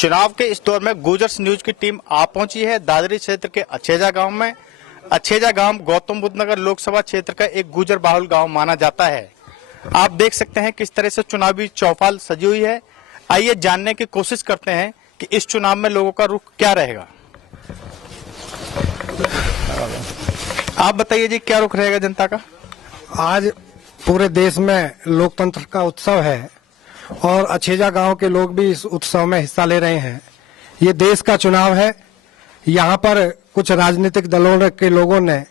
चुनाव के इस दौर में गुजर्स न्यूज की टीम आ पहुंची है दादरी क्षेत्र के अच्छेजा गांव में। अच्छेजा गांव गौतम बुद्ध नगर लोकसभा क्षेत्र का एक गुजर बाहुल गांव माना जाता है। आप देख सकते हैं किस तरह से चुनावी चौपाल सजी हुई है। आइए जानने की कोशिश करते हैं कि इस चुनाव में लोगों का रुख क्या रहेगा। आप बताइए जी, क्या रुख रहेगा जनता का? आज पूरे देश में लोकतंत्र का उत्सव है और अच्छेजा गांव के लोग भी इस उत्सव में हिस्सा ले रहे हैं। ये देश का चुनाव है। यहाँ पर कुछ राजनीतिक दलों के लोगों ने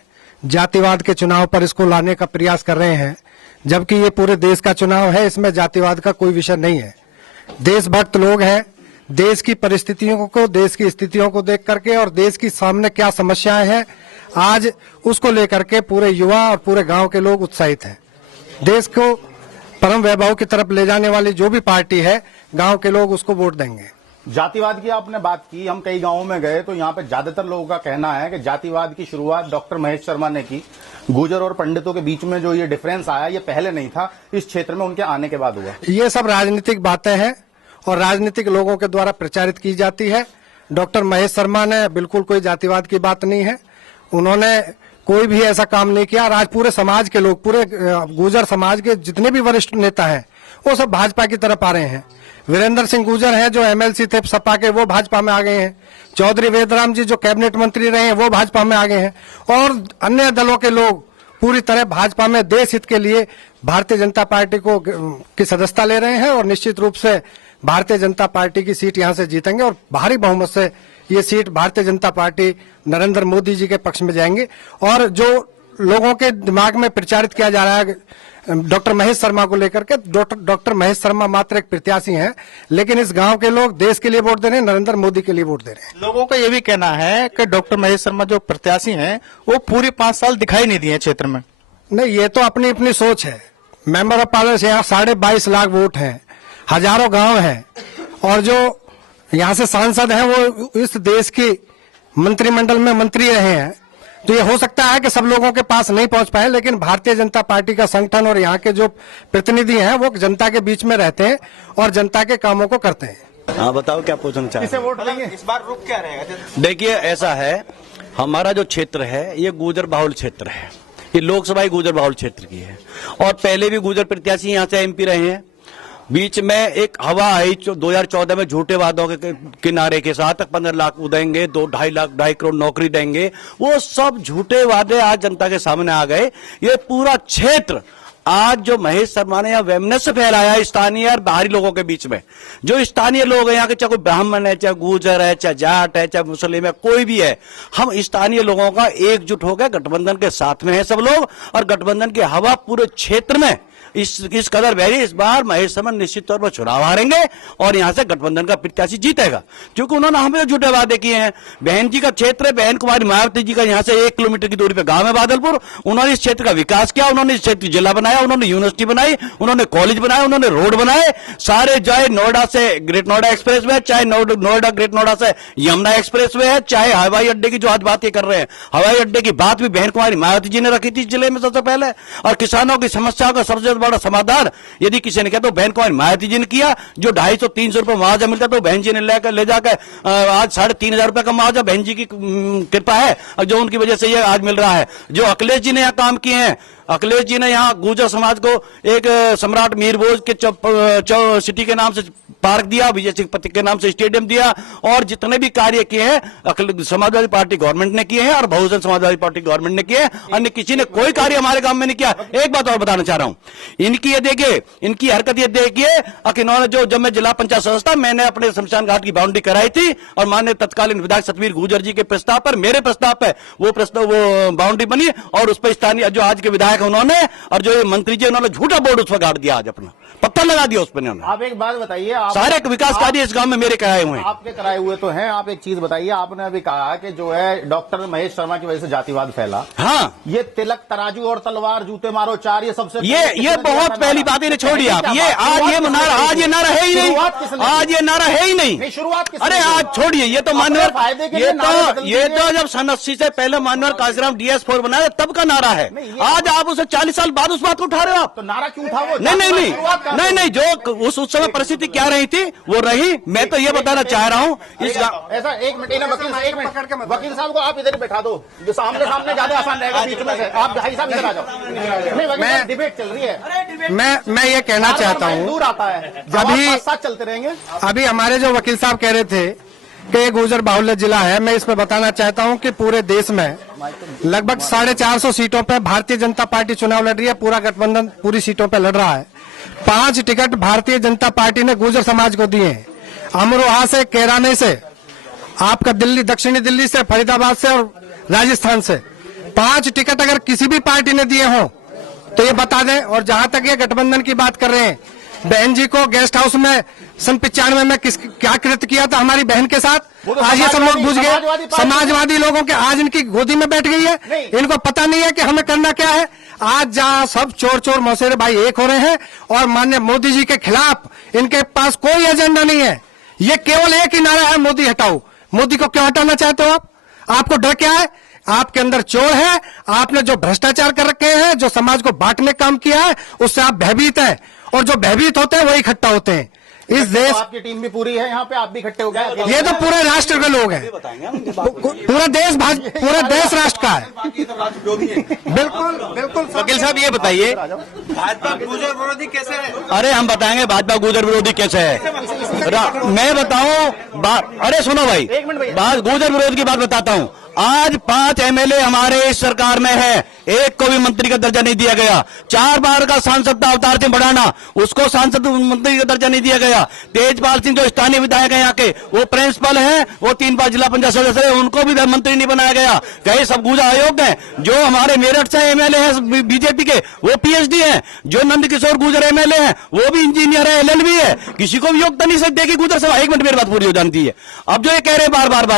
जातिवाद के चुनाव पर इसको लाने का प्रयास कर रहे हैं, जबकि ये पूरे देश का चुनाव है। इसमें जातिवाद का कोई विषय नहीं है। देशभक्त लोग हैं। देश की परिस्थितियों को, देश की स्थितियों को देख करके और देश की सामने क्या समस्याएं हैं, आज उसको लेकर के पूरे युवा और पूरे गांव के लोग उत्साहित हैं। देश को परम वैभव की तरफ ले जाने वाली जो भी पार्टी है, गांव के लोग उसको वोट देंगे। जातिवाद की आपने बात की, हम कई गांवों में गए तो यहाँ पे ज्यादातर लोगों का कहना है कि जातिवाद की शुरुआत डॉक्टर महेश शर्मा ने की। गुर्जर और पंडितों के बीच में जो ये डिफरेंस आया, ये पहले नहीं था, इस क्षेत्र में उनके आने के बाद हुआ। ये सब राजनीतिक बातें हैं और राजनीतिक लोगों के द्वारा प्रचारित की जाती है। डॉक्टर महेश शर्मा ने बिल्कुल कोई जातिवाद की बात नहीं है। उन्होंने कोई भी ऐसा काम नहीं किया। और आज पूरे समाज के लोग, पूरे गुर्जर समाज के जितने भी वरिष्ठ नेता हैं, वो सब भाजपा की तरफ आ रहे हैं। वीरेंद्र सिंह गुर्जर हैं जो एमएलसी थे सपा के, वो भाजपा में आ गए हैं। चौधरी वेदराम जी जो कैबिनेट मंत्री रहे हैं, वो भाजपा में आ गए हैं। और अन्य दलों के लोग पूरी तरह भाजपा में देश हित के लिए भारतीय जनता पार्टी की सदस्यता ले रहे हैं और निश्चित रूप से भारतीय जनता पार्टी की सीट यहाँ से जीतेंगे और भारी बहुमत से ये सीट भारतीय जनता पार्टी नरेंद्र मोदी जी के पक्ष में जाएंगे। और जो लोगों के दिमाग में प्रचारित किया जा रहा है डॉक्टर महेश शर्मा को लेकर के, डॉक्टर महेश शर्मा मात्र एक प्रत्याशी हैं, लेकिन इस गांव के लोग देश के लिए वोट दे रहे हैं, नरेंद्र मोदी के लिए वोट दे रहे हैं। लोगों का ये भी कहना है कि डॉक्टर महेश शर्मा जो प्रत्याशी हैं, वो पूरे 5 साल दिखाई नहीं दिए क्षेत्र में। नहीं, ये तो अपनी अपनी सोच है। मेंबर ऑफ पार्लियामेंट यहाँ 22.5 लाख वोट हैं, हजारों गांव हैं और जो यहाँ से सांसद हैं वो इस देश की मंत्रिमंडल में मंत्री रहे हैं। तो ये हो सकता है कि सब लोगों के पास नहीं पहुंच पाए, लेकिन भारतीय जनता पार्टी का संगठन और यहाँ के जो प्रतिनिधि हैं वो जनता के बीच में रहते हैं और जनता के कामों को करते हैं। हाँ, बताओ क्या पूछना चाहते हैं? किसे वोट देंगे इस बार रुख क्या रहेगा? देखिए, ऐसा है, हमारा जो क्षेत्र है ये गुर्जर बाहुल क्षेत्र है। ये लोकसभा गुर्जर बाहुल क्षेत्र की है और पहले भी गुर्जर प्रत्याशी यहाँ से एमपी रहे हैं। बीच में एक हवा आई 2014 में झूठे वादों के किनारे के साथ 15 लाख देंगे, 2.5 करोड़ नौकरी देंगे। वो सब झूठे वादे आज जनता के सामने आ गए। ये पूरा क्षेत्र आज जो महेश शर्मा ने यहाँ वेमनेस फैलाया स्थानीय और बाहरी लोगों के बीच में, जो स्थानीय लोग हैं यहाँ के, चाहे कोई ब्राह्मण है, चाहे गुर्जर है, चाहे जाट है, चाहे मुस्लिम है, कोई भी है, हम स्थानीय लोगों का एकजुट हो गए, गठबंधन के साथ में है सब लोग और गठबंधन की हवा पूरे क्षेत्र में इस कदर बहरी। इस बार महेश शर्मा निश्चित तौर पर चुनाव हारेंगे और यहां से गठबंधन का प्रत्याशी जीतेगा, क्योंकि उन्होंने हमें झूठे वादे किए हैं। बहन जी का क्षेत्र है, बहन कुमारी मायावती जी का यहाँ से 1 किलोमीटर की दूरी पे गांव है बादलपुर। उन्होंने इस क्षेत्र का विकास किया, उन्होंने इस क्षेत्र जिला बनाया, उन्होंने यूनिवर्सिटी बनाई, उन्होंने कॉलेज बनाए, उन्होंने रोड बनाए सारे, चाहे नोएडा से ग्रेट नोएडा एक्सप्रेस वे, चाहे नोएडा ग्रेट नोएडा से यमुना एक्सप्रेस वे है, चाहे हवाई अड्डे की जो आज बात ये कर रहे हैं, हवाई अड्डे की बात भी बहन कुमारी मायावती जी ने रखी थी जिले में सबसे पहले। और किसानों की समस्याओं का सबसे बड़ा समाधान यदि किसी ने किया तो बहन कुमारी मायावती जी ने किया। जो 250-300 रुपए मुआवजा मिलता तो बहन जी ने ले जाकर आज 3,500 रुपए का मुआवजा बहन जी की कृपा है और जो उनकी वजह से ये आज मिल रहा है। जो अखिलेश जी ने यहाँ काम किए हैं, अखिलेश जी ने यहाँ गुर्जर समाज को एक सम्राट मीर भोज के सिटी के नाम से पार्क दिया, विजय सिंह पथिक के नाम से स्टेडियम दिया और जितने भी कार्य किए हैं समाजवादी पार्टी गवर्नमेंट ने किए हैं और बहुजन समाजवादी पार्टी गवर्नमेंट ने किए हैं। अन्य किसी ने कोई कार्य हमारे गांव में नहीं किया। एक बात और बताना चाह रहा हूं, इनकी ये देखिए, इनकी हरकत ये देखिए कि इन्होंने जब मैं जिला पंचायत सदस्य था, मैंने अपने शमशान घाट की बाउंड्री कराई थी और माननीय तत्कालीन विधायक सतवीर गुर्जर जी के प्रस्ताव पर, मेरे प्रस्ताव पर वो बाउंड्री बनी और उस पर स्थानीय जो आज के विधायक उन्होंने और जो मंत्री जी उन्होंने झूठा बोर्ड उस पर गाड़ दिया, आज अपना पत्थर लगा दिया उस पर उन्होंने। आप एक बात बताइए, सारे विकास कार्य इस गांव में मेरे कराए हुए हैं। आपके कराए हुए तो हैं। आप एक चीज बताइए, आपने अभी कहा कि जो है डॉक्टर महेश शर्मा की वजह से जातिवाद फैला। हाँ, ये तिलक तराजू और तलवार जूते मारो 4, ये सबसे ये बहुत पहली बात इन्हें छोड़िए आप। ये आज ये नारा है ही नहीं, आज ये नारा है ही नहीं। शुरुआत अरे आज छोड़िए, ये तो मानवर, ये तो जब सन 80 से पहले मानवर काशीराम DS4 बनाया तब का नारा है। आज आप उसे 40 साल बाद उस बात को उठा रहे हो आप। तो नारा क्यों था वो? नहीं, जो उस समय परिस्थिति क्या रही थी वो रही। मैं तो ये बताना चाह रहा हूँ ऐसा एक मिनट वकील साहब को आप इधर ही बैठा दो, जो सामने ज्यादा आसान रहेगा, बीच में से आप भाई साहब इधर आ जाओ। नहीं, वकील डिबेट चल रही है। मैं ये कहना चाहता हूँ, दूर आता है, अभी साथ चलते रहेंगे। अभी हमारे जो वकील साहब कह रहे थे कि ये गुर्जर बाहुल्य जिला है, मैं इसमें बताना चाहता हूं कि पूरे देश में लगभग 450 सीटों पे भारतीय जनता पार्टी चुनाव लड़ रही है। पूरा गठबंधन पूरी सीटों पे लड़ रहा है। 5 टिकट भारतीय जनता पार्टी ने गुर्जर समाज को दिए हैं, अमरोहा से, कैराने से, आपका दिल्ली, दक्षिणी दिल्ली से, फरीदाबाद से और राजस्थान से 5 टिकट अगर किसी भी पार्टी ने दिए हों तो ये बता दें। और जहां तक ये गठबंधन की बात कर रहे हैं, बहन जी को गेस्ट हाउस में सन 95 में क्या कृत्य किया था हमारी बहन के साथ, तो आज ये सब लोग बुझ गए। समाजवादी लोगों के आज इनकी गोदी में बैठ गई है, इनको पता नहीं है कि हमें करना क्या है। आज जहां सब चोर मौसेरे भाई एक हो रहे हैं और माननीय मोदी जी के खिलाफ इनके पास कोई एजेंडा नहीं है। ये केवल एक ही नारा है, मोदी हटाओ। मोदी को क्यों हटाना चाहते हो आप? आपको डर क्या है? आपके अंदर चोर है, आपने जो भ्रष्टाचार कर रखे हैं, जो समाज को बांटने काम किया है, उससे आप भयभीत हैं, और जो भयभीत होते हैं वही इकट्ठा होते हैं। इस देश, आपकी टीम भी पूरी है यहाँ पे, आप भी इकट्ठे हो गए। ये तो पूरे राष्ट्र के लोग हैं, पूरा देश राष्ट्र का है। बिल्कुल। वकील साहब ये बताइए, भाजपा गुर्जर विरोधी कैसे है? अरे हम बताएंगे भाजपा गुर्जर विरोधी कैसे है। मैं बताऊं, अरे सुनो भाई, गुर्जर विरोध की बात बताता हूं। आज 5 एमएलए हमारे इस सरकार में है, एक को भी मंत्री का दर्जा नहीं दिया गया। 4 बार का सांसद था अवतार सिंह बढ़ाना, उसको सांसद मंत्री का दर्जा नहीं दिया गया। तेजपाल सिंह जो स्थानीय विधायक है यहाँ के, वो प्रिंसिपल है, वो 3 बार जिला पंचायत सदस्य है, उनको भी मंत्री नहीं बनाया गया। कई सब गुर्जर आयोग है। जो हमारे मेरठ से एमएलए है बीजेपी के, वो पीएचडी है। जो नंदकिशोर गुर्जर एमएलए है, वो भी इंजीनियर है, एलएलबी है। किसी को भी योग्यता नहीं सकते कि गुर्जर सभा। 1 मिनट मेरी बात पूरी हो जाती है। अब जो ये कह रहे हैं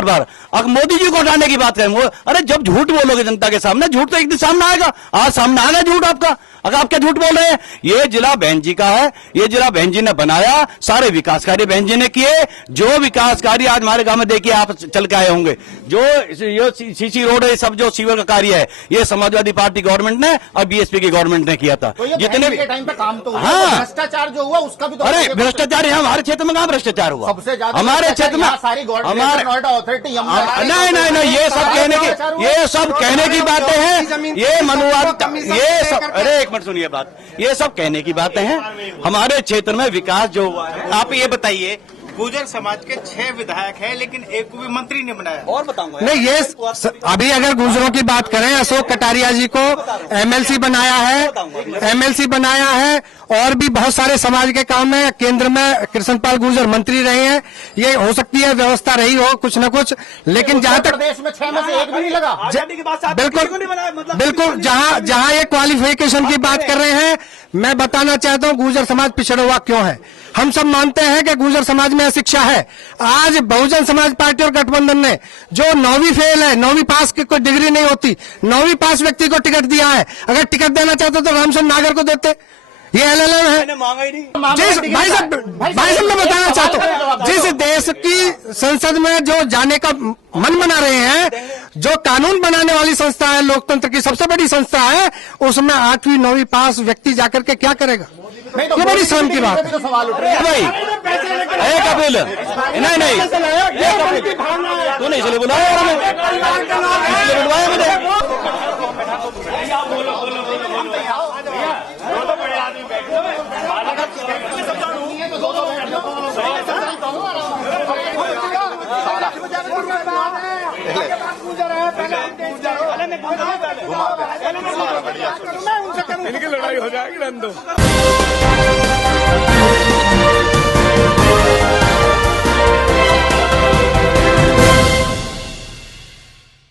बार, अब मोदी जी को हटाने की बात करें, अरे जब झूठ बोलोगे जनता के सामने, झूठ तो एक दिन सामने आएगा। आज सामने आएगा झूठ आपका। अगर आप क्या झूठ बोल रहे हैं? ये जिला बहन जी का है, ये जिला बहन जी ने बनाया, सारे विकास कार्य बहन जी ने किए। जो विकास कार्य आज हमारे गांव में देखिए, आप चल के आए होंगे, जो ये सीसी रोड है, सब जो सीवर का कार्य है, ये समाजवादी पार्टी गवर्नमेंट ने और बीएसपी की गवर्नमेंट ने किया था। जितने भी टाइम पे काम तो हाँ, भ्रष्टाचार जो हुआ उसका भी तो, अरे भ्रष्टाचार यहाँ हमारे क्षेत्र में कहाँ भ्रष्टाचार हुआ? सबसे ज्यादा हमारे क्षेत्र में सारी गवर्नमेंट अथॉरिटी। नहीं, ये सब कहने की बातें हैं, ये मनुवाद, ये सब, अरे 1 मिनट सुनिए बात, ये सब कहने की बातें हैं। हमारे क्षेत्र में विकास जो हुआ है, आप ये बताइए, गुर्जर समाज के 6 विधायक हैं, लेकिन एक को भी मंत्री नहीं बनाया। और बताऊंगा नहीं, ये अभी अगर गुर्जरों की बात करें, अशोक कटारिया जी को एमएलसी बनाया है, और भी बहुत सारे समाज के काम में केंद्र में कृष्णपाल गुर्जर मंत्री रहे हैं। ये हो सकती है व्यवस्था रही हो कुछ न कुछ, लेकिन जहां तक प्रदेश में 6 में से एक भी नहीं लगा। बिल्कुल जहां ये क्वालिफिकेशन की बात कर रहे हैं, मैं बताना चाहता हूं गुर्जर समाज पिछड़ा हुआ क्यों है। हम सब मानते हैं कि गुर्जर समाज में शिक्षा है। आज बहुजन समाज पार्टी और गठबंधन ने जो 9वीं फेल है, 9वीं पास की कोई डिग्री नहीं होती, 9वीं पास व्यक्ति को टिकट दिया है। अगर टिकट देना चाहते तो रामचंद्र नागर को देते। ये एलएलएम है। भाई साहब मैं बताना चाहता हूँ, जिस देश की संसद में जो जाने का मन बना रहे हैं, जो कानून बनाने वाली संस्था है, लोकतंत्र की सबसे बड़ी संस्था है, उसमें 8वीं 9वीं पास व्यक्ति जाकर के क्या करेगा? ये बड़ी शर्म की बात है। सवाल उठ रहे हैं भाई, कपिल, नहीं, तू नहीं इसलिए बुलाया मुझे। इनकी लड़ाई हो जाएगी नंदो।